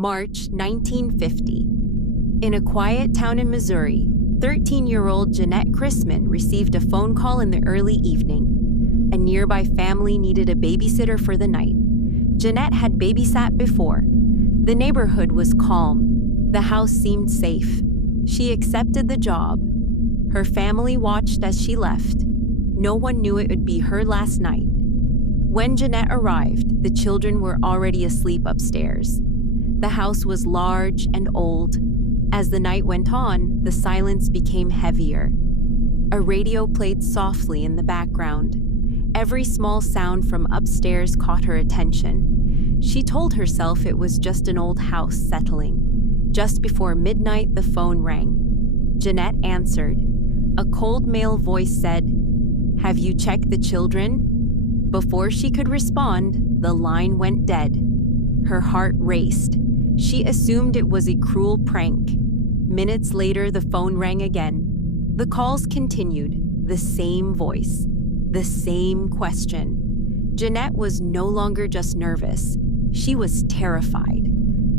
March 1950. In a quiet town in Missouri, 13-year-old Jeanette Chrisman received a phone call in the early evening. A nearby family needed a babysitter for the night. Jeanette had babysat before. The neighborhood was calm. The house seemed safe. She accepted the job. Her family watched as she left. No one knew it would be her last night. When Jeanette arrived, the children were already asleep upstairs. The house was large and old. As the night went on, the silence became heavier. A radio played softly in the background. Every small sound from upstairs caught her attention. She told herself it was just an old house settling. Just before midnight, the phone rang. Jeanette answered. A cold male voice said, "Have you checked the children?" Before she could respond, the line went dead. Her heart raced. She assumed it was a cruel prank. Minutes later, the phone rang again. The calls continued, the same voice, the same question. Jeanette was no longer just nervous. She was terrified.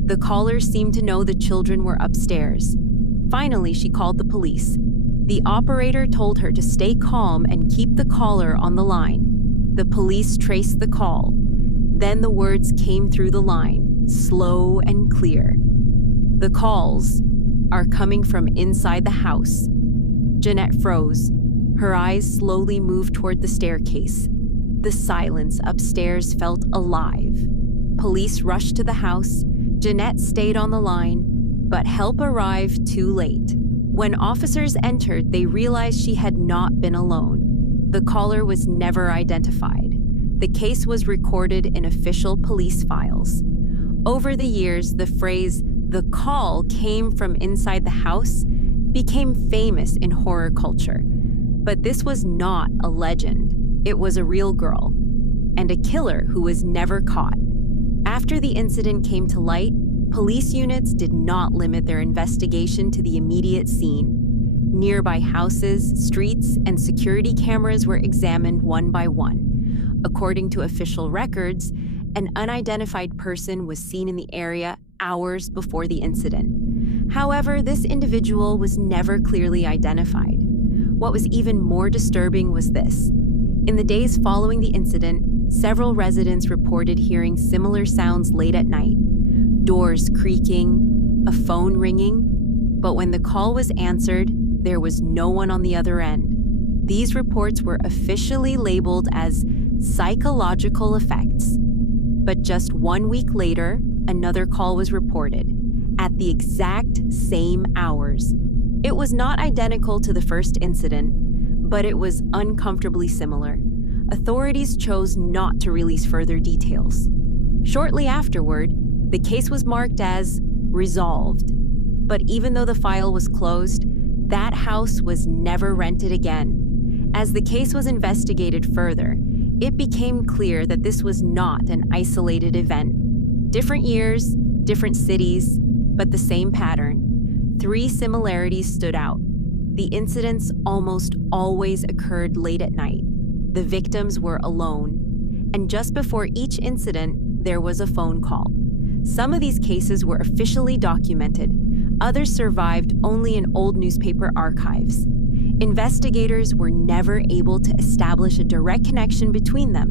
The caller seemed to know the children were upstairs. Finally, she called the police. The operator told her to stay calm and keep the caller on the line. The police traced the call. Then the words came through the line, slow and clear. The calls are coming from inside the house. Jeanette froze. Her eyes slowly moved toward the staircase. The silence upstairs felt alive. Police rushed to the house. Jeanette stayed on the line, but help arrived too late. When officers entered, they realized she had not been alone. The caller was never identified. The case was recorded in official police files. Over the years, the phrase, "the call came from inside the house," became famous in horror culture. But this was not a legend. It was a real girl, and a killer who was never caught. After the incident came to light, police units did not limit their investigation to the immediate scene. Nearby houses, streets, and security cameras were examined one by one. According to official records, an unidentified person was seen in the area hours before the incident. However, this individual was never clearly identified. What was even more disturbing was this. In the days following the incident, several residents reported hearing similar sounds late at night. Doors creaking, a phone ringing. But when the call was answered, there was no one on the other end. These reports were officially labeled as psychological effects. But just 1 week later, another call was reported, at the exact same hours. It was not identical to the first incident, but it was uncomfortably similar. Authorities chose not to release further details. Shortly afterward, the case was marked as resolved. But even though the file was closed, that house was never rented again. As the case was investigated further, it became clear that this was not an isolated event. Different years, different cities, but the same pattern. 3 similarities stood out. The incidents almost always occurred late at night. The victims were alone. And just before each incident, there was a phone call. Some of these cases were officially documented. Others survived only in old newspaper archives. Investigators were never able to establish a direct connection between them.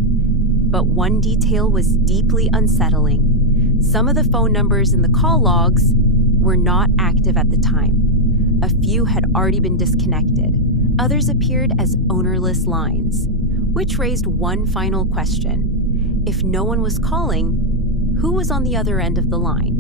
But one detail was deeply unsettling. Some of the phone numbers in the call logs were not active at the time. A few had already been disconnected. Others appeared as ownerless lines, which raised one final question. If no one was calling, who was on the other end of the line?